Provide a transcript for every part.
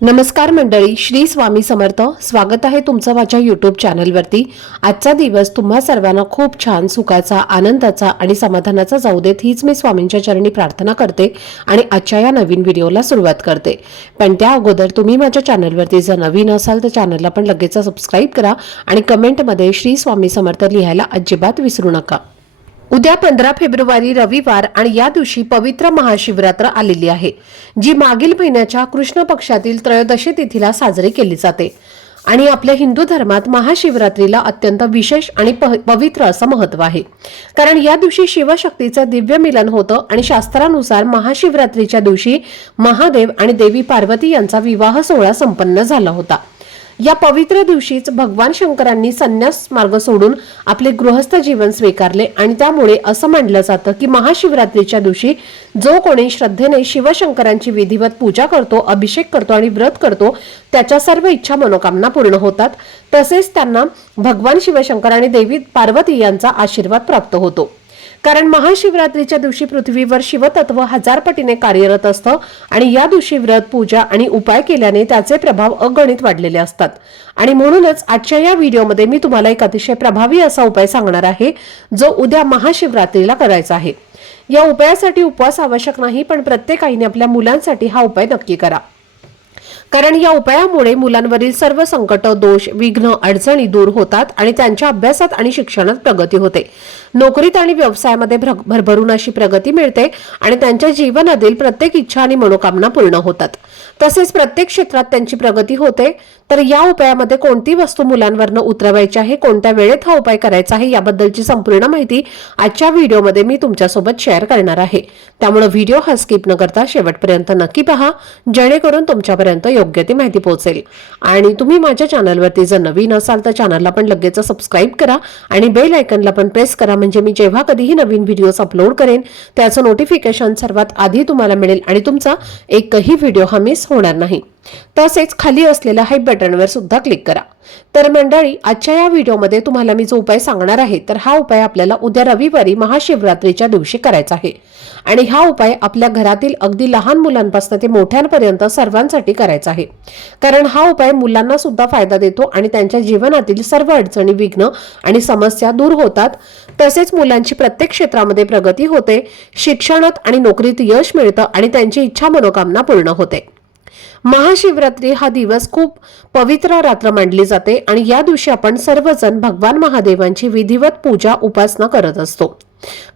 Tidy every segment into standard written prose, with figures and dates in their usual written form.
नमस्कार मंडळी, श्री स्वामी समर्थ. स्वागत आहे तुमचं माझ्या यूट्यूब चॅनलवरती. आजचा दिवस तुम्हा सर्वांना खूप छान, सुखाचा, आनंदाचा आणि समाधानाचा जाऊ देत, हीच मी स्वामींच्या चरणी प्रार्थना करते आणि आजच्या या नवीन व्हिडिओला सुरुवात करते. पण त्या अगोदर तुम्ही माझ्या चॅनलवरती जर नवीन असाल तर चॅनलला पण लगेच सबस्क्राईब करा आणि कमेंटमध्ये श्री स्वामी समर्थ लिहायला अजिबात विसरू नका. उद्या 15 फेब्रुवारी रविवार आणि या दिवशी पवित्र महाशिवरात्र आलेली आहे, जी मागील महिन्याच्या कृष्ण पक्षातील त्रयोदशी तिथीला साजरी केली जाते. आणि आपल्या हिंदू धर्मात महाशिवरात्रीला अत्यंत विशेष आणि पवित्र असं महत्व आहे. कारण या दिवशी शिवशक्तीचं दिव्य मिलन होतं आणि शास्त्रानुसार महाशिवरात्रीच्या दिवशी महादेव आणि देवी पार्वती यांचा विवाह सोहळा संपन्न झाला होता. या पवित्र दिवशीच भगवान शंकरांनी संन्यास मार्ग सोडून आपले गृहस्थ जीवन स्वीकारले आणि त्यामुळे असं मानलं जातं की महाशिवरात्रीच्या दिवशी जो कोणी श्रद्धेने शिवशंकरांची विधिवत पूजा करतो, अभिषेक करतो आणि व्रत करतो, त्याच्या सर्व इच्छा मनोकामना पूर्ण होतात. तसेच त्यांना भगवान शिवशंकर आणि देवी पार्वती यांचा आशीर्वाद प्राप्त होतो. कारण महाशिवरात्रीच्या दिवशी पृथ्वीवर शिवतत्व 1000 पटीने कार्यरत असतं आणि या दिवशी व्रत, पूजा आणि उपाय केल्याने त्याचे प्रभाव अगणित वाढलेले असतात. आणि म्हणूनच आजच्या या व्हिडिओमध्ये मी तुम्हाला एक अतिशय प्रभावी असा उपाय सांगणार आहे, जो उद्या महाशिवरात्रीला करायचा आहे. या उपायासाठी उपवास आवश्यक नाही, पण प्रत्येक आईने आपल्या मुलांसाठी हा उपाय नक्की करा. कारण या उपायामुळे मुलांवरील सर्व संकट, दोष, विघ्न, अडचणी दूर होतात आणि त्यांच्या अभ्यासात आणि शिक्षणात प्रगती होते. नोकरीत आणि व्यवसायामध्ये भरभरून अशी प्रगती मिळते आणि त्यांच्या जीवनातील प्रत्येक इच्छा आणि मनोकामना पूर्ण होतात. तसेच प्रत्येक क्षेत्रात त्यांची प्रगती होते. तर या उपायामध्ये कोणती वस्तू मुलांवरनं उतरवायची आहे, कोणत्या वेळेत हा उपाय करायचा आहे, याबद्दलची संपूर्ण माहिती आजच्या व्हिडिओमध्ये मी तुमच्यासोबत शेअर करणार आहे. त्यामुळे व्हिडिओ हा स्किप न करता शेवटपर्यंत नक्की पहा, जेणेकरून तुमच्यापर्यंत योग्य ती माहिती पोहोचेल. आणि तुम्ही माझ्या चॅनलवरती जर नवीन असाल तर चॅनलला पण लगेच सबस्क्राईब करा आणि बेल आयकॉनला पण प्रेस करा, म्हणजे मी जेव्हा कधीही नवीन व्हिडिओज अपलोड करेन त्याचं नोटिफिकेशन सर्वात आधी तुम्हाला मिळेल आणि तुमचा एकही व्हिडिओ हा मिस होणार नाही. तसेच खाली असलेल्या हाय बटनवर सुद्धा क्लिक करा. तर मंडळी, आजच्या या व्हिडिओमध्ये तुम्हाला मी जो उपाय सांगणार आहे, तर हा उपाय आपल्याला उद्या रविवारी महाशिवरात्रीच्या दिवशी करायचा आहे. आणि हा उपाय आपल्या घरातील अगदी लहान मुलांपासून ते मोठ्यांपर्यंत सर्वांसाठी करायचा आहे. कारण हा उपाय मुलांना सुद्धा फायदा देतो आणि त्यांच्या जीवनातील सर्व अडचणी, विघ्न आणि समस्या दूर होतात. तसेच मुलांची प्रत्येक क्षेत्रामध्ये प्रगती होते, शिक्षणात आणि नोकरीत यश मिळतं आणि त्यांची इच्छा मनोकामना पूर्ण होते. महाशिवरात्री हा दिवस खूप पवित्र रात्र मानली जाते आणि या दिवशी आपण सर्वजण भगवान महादेवांची विधिवत पूजा, उपासना करत असतो.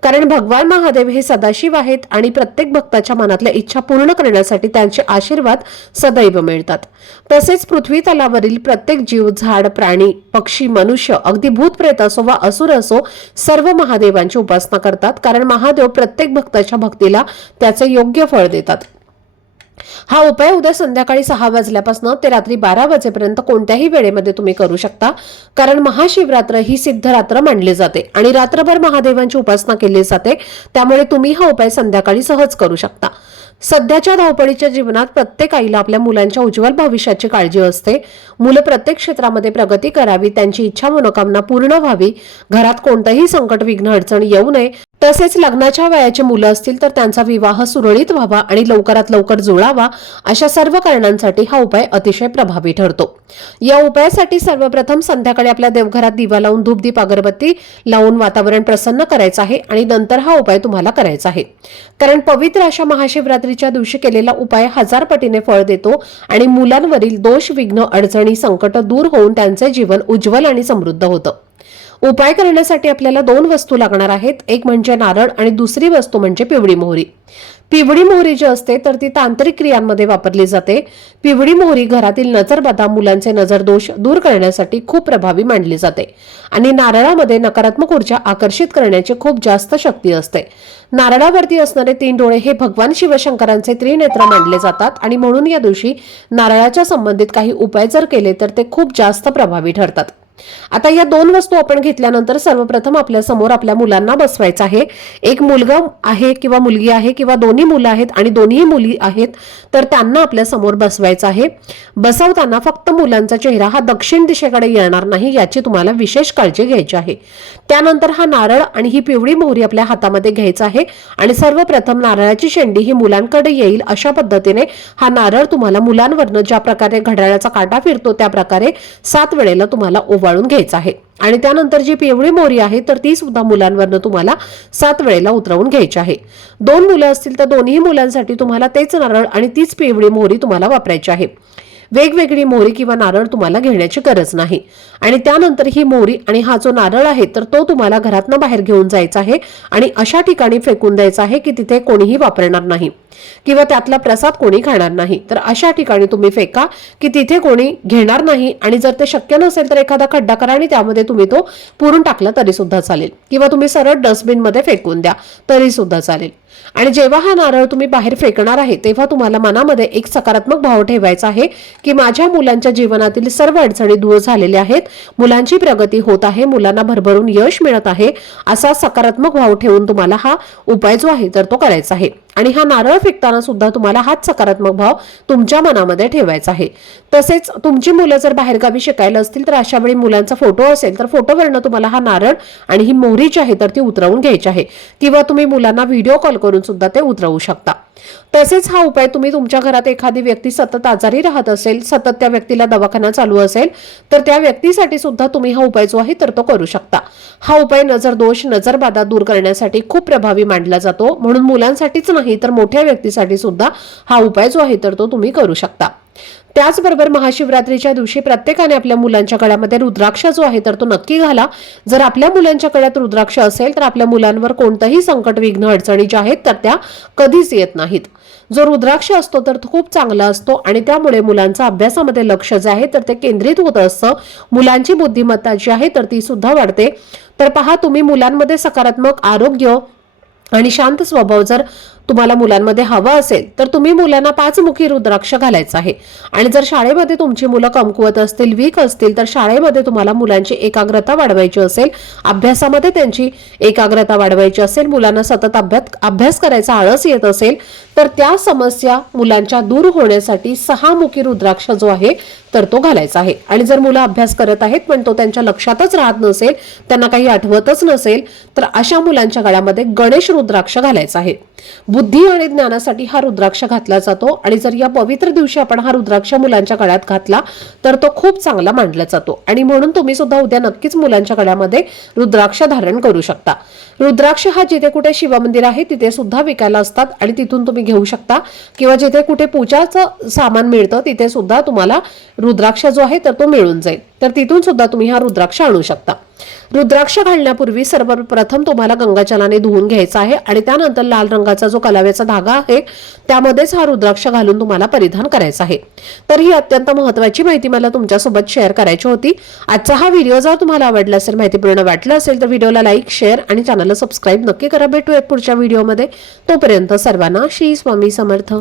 कारण भगवान महादेव हे सदाशिव आहेत आणि प्रत्येक भक्ताच्या मनातल्या इच्छा पूर्ण करण्यासाठी त्यांचे आशीर्वाद सदैव मिळतात. तसेच पृथ्वी तलावरील प्रत्येक जीव, झाड, प्राणी, पक्षी, मनुष्य, अगदी भूत प्रेत असो वा असुर असो, सर्व महादेवांची उपासना करतात. कारण महादेव प्रत्येक भक्ताच्या भक्तीला त्याचे योग्य फळ देतात. हा उपाय उद्या संध्याकाळी 6 वाजल्यापासून ते रात्री 12 वाजेपर्यंत कोणत्याही वेळेमध्ये तुम्ही करू शकता. कारण महाशिवरात्र ही सिद्ध रात्र मानली जाते आणि रात्रभर महादेवांची उपासना केली जाते. त्यामुळे तुम्ही हा उपाय संध्याकाळी सहज करू शकता. सध्याच्या धावपळीच्या जीवनात प्रत्येक आईला आपल्या मुलांच्या उज्ज्वल भविष्याची काळजी असते. मुलं प्रत्येक क्षेत्रामध्ये प्रगती करावी, त्यांची इच्छा मनोकामना पूर्ण व्हावी, घरात कोणतंही संकट, विघ्न, अडचण येऊ नये. तसेच लग्नाच्या वयाची मुलं असतील तर त्यांचा विवाह सुरळीत व्हावा आणि लवकरात लवकर जुळावा, अशा सर्व कारणांसाठी हा उपाय अतिशय प्रभावी ठरतो. या उपायासाठी सर्वप्रथम संध्याकाळी आपल्या देवघरात दिवा लावून, धूपदीप, अगरबत्ती लावून वातावरण प्रसन्न करायचं आहे आणि नंतर हा उपाय तुम्हाला करायचा आहे. कारण पवित्र अशा महाशिवरात्रीच्या दिवशी केलेला उपाय 1000 पटीने फळ देतो आणि मुलांवरील दोष, विघ्न, अडचणी, संकट दूर होऊन त्यांचे जीवन उज्ज्वल आणि समृद्ध होतं. उपाय करण्यासाठी आपल्याला 2 वस्तू लागणार आहेत. एक म्हणजे नारळ आणि दुसरी वस्तू म्हणजे पिवळी मोहरी. पिवळी मोहरी जी असते तर ती तांत्रिक क्रियांमध्ये वापरली जाते. पिवळी मोहरी घरातील नजरबाधा, मुलांचे नजर दोष दूर करण्यासाठी खूप प्रभावी मानली जाते आणि नारळामध्ये नकारात्मक ऊर्जा आकर्षित करण्याची खूप जास्त शक्ती असते. नारळावरती असणारे 3 डोळे हे भगवान शिवशंकरांचे त्रिनेत्र मानले जातात आणि म्हणून या दिवशी नारळाच्या संबंधित काही उपाय जर केले तर ते खूप जास्त प्रभावी ठरतात. आता या दोन वस्तू आपण घेतल्यानंतर सर्वप्रथम आपल्या समोर आपल्या मुलांना बसवायचं आहे. एक मुलगा आहे किंवा मुलगी आहे किंवा दोन्ही मुलं आहेत आणि दोन्ही मुली आहेत तर त्यांना आपल्या समोर बसवायचं आहे. बसवताना फक्त मुलांचा चेहरा हा दक्षिण दिशेकडे येणार नाही याची तुम्हाला विशेष काळजी घ्यायची आहे. त्यानंतर हा नारळ आणि ही पिवळी मोहरी आपल्या हातामध्ये घ्यायचा आहे आणि सर्वप्रथम नारळाची शेंडी ही मुलांकडे येईल अशा पद्धतीने हा नारळ तुम्हाला मुलांवरनं ज्या प्रकारे घड्याळाचा काटा फिरतो त्या प्रकारे 7 वेळेला तुम्हाला ओवाळून घ्यायचं आहे. आणि त्यानंतर जी पिवळी मोहरी आहे तर ती सुद्धा मुलांवरनं तुम्हाला 7 वेळेला उतरवून घ्यायची आहे. 2 मुलं असतील तर दोन्ही मुलांसाठी तुम्हाला तेच नारळ आणि तीच पिवळी मोहरी तुम्हाला वापरायची आहे. वेगवेगळी मोहरी किंवा नारळ तुम्हाला घेण्याची गरज नाही. आणि त्यानंतर ही मोहरी आणि हा जो नारळ आहे तर तो तुम्हाला घरातनं बाहेर घेऊन जायचा आहे आणि अशा ठिकाणी फेकून द्यायचा आहे की तिथे कोणीही वापरणार नाही किंवा त्यातला प्रसाद कोणी खाणार नाही. तर अशा ठिकाणी तुम्ही फेका की तिथे कोणी घेणार नाही. आणि जर ते शक्य नसेल तर एखादा खड्डा करा आणि त्यामध्ये तुम्ही तो पुरून टाकला तरी सुद्धा चालेल किंवा तुम्ही सरळ डस्टबिन मध्ये फेकून द्या तरी सुद्धा चालेल. आणि जेव्हा हा नारळ तुम्ही बाहेर फेकणार आहे तेव्हा तुम्हाला मनामध्ये एक सकारात्मक भाव ठेवायचा आहे की माझ्या मुलांच्या जीवनातील सर्व अडचणी दूर झालेल्या आहेत, मुलांची प्रगती होत आहे, मुलांना भरभरून यश मिळत आहे असा सकारात्मक भाव ठेवून तुम्हाला हा उपाय जो आहे तर तो करायचा आहे. आणि हा नारळ फेकताना सुद्धा तुम्हाला हाच सकारात्मक भाव तुमच्या मनामध्ये ठेवायचा आहे. तसेच तुमची मुलं जर बाहेरगावी शिकायला असतील तर अशा वेळी मुलांचा फोटो असेल तर फोटोवरनं तुम्हाला हा नारळ आणि ही मोहरी जी आहे तर ती उतरवून घ्यायची आहे किंवा तुम्ही मुलांना व्हिडिओ कॉल करून सुद्धा ते उतरवू शकता. तसेच हा उपाय तुम्ही तुमच्या घरात एखादी व्यक्ती सतत आजारी राहत असेल, सतत त्या व्यक्तीला दवाखाना चालू असेल तर त्या व्यक्तीसाठी सुद्धा तुम्ही हा उपाय जो आहे तर तो करू शकता. हा उपाय नजर दोष, नजर बाधा दूर करण्यासाठी खूप प्रभावी मानला जातो. म्हणून मुलांसाठीच नाही तर मोठ्या व्यक्तीसाठी सुद्धा हा उपाय जो आहे तर तो तुम्ही करू शकता. त्याचबरोबर महाशिवरात्रीच्या दिवशी प्रत्येकाने आपल्या मुलांच्या गळ्यामध्ये रुद्राक्ष जो आहे तर तो नक्की घाला. जर आपल्या मुलांच्या गळ्यात रुद्राक्ष असेल तर आपल्या मुलांवर कोणतंही संकट, विघ्न, अडचणी ज्या आहेत तर त्या कधीच येत नाहीत. जो रुद्राक्ष असतो तर तो खूप चांगला असतो आणि त्यामुळे मुलांचा अभ्यासामध्ये लक्ष जे आहे तर ते केंद्रित होत असतं. मुलांची बुद्धिमत्ता जी आहे तर ती सुद्धा वाढते. तर पहा, तुम्ही मुलांमध्ये सकारात्मक आरोग्य आणि शांत स्वभाव जर तुम्हाला मुलांमध्ये हवा असेल तर तुम्ही मुलांना 5 मुखी रुद्राक्ष घालायचं आहे. आणि जर शाळेमध्ये तुमची मुलं कमकुवत असतील, वीक असतील तर शाळेमध्ये तुम्हाला मुलांची एकाग्रता वाढवायची असेल, अभ्यासामध्ये त्यांची एकाग्रता वाढवायची असेल, मुलांना सतत अभ्यास करायचा आळस येत असेल तर त्या समस्या मुलांच्या दूर होण्यासाठी 6 मुखी रुद्राक्ष जो आहे तर तो घालायचा आहे. आणि जर मुलं अभ्यास करत आहेत पण तो त्यांच्या लक्षातच राहत नसेल, त्यांना काही आठवतच नसेल तर अशा मुलांच्या गळ्यामध्ये गणेश रुद्राक्ष घालायचा आहे. बुद्धी आणि ज्ञानासाठी हा रुद्राक्ष घातला जातो आणि जर या पवित्र दिवशी आपण हा रुद्राक्ष मुलांच्या गळ्यात घातला तर तो खूप चांगला मानला जातो. आणि म्हणून तुम्ही सुद्धा उद्या नक्कीच मुलांच्या गळ्यामध्ये रुद्राक्ष धारण करू शकता. रुद्राक्ष हा जिथे कुठे शिवमंदिर आहे तिथे सुद्धा विकायला असतात आणि तिथून तुम्ही घेऊ शकता किंवा जिथे कुठे पूजाचं सामान मिळतं तिथे सुद्धा तुम्हाला रुद्राक्ष जो आहे तर तो मिळून जाईल. तर तिथून सुद्धा तुम्ही हा रुद्राक्ष आणू शकता. रुद्राक्ष घालण्यापूर्वी सर्वप्रथम तुम्हाला गंगाजलाने धुवून घ्यायचा आहे आणि त्यानंतर लाल रंगाचा जो कलाव्याचा धागा आहे त्यामध्येच हा रुद्राक्ष घालून तुम्हाला परिधान करायचा आहे. तर ही अत्यंत महत्त्वाची माहिती मला तुमच्यासोबत शेअर करायची होती. आजचा हा व्हिडिओ जर तुम्हाला आवडला असेल, माहितीपूर्ण वाटला असेल तर व्हिडिओला लाईक, शेअर आणि चॅनलला सबस्क्राईब नक्की करा. भेटूया पुढच्या व्हिडिओमध्ये. तोपर्यंत सर्वांना श्री स्वामी समर्थ.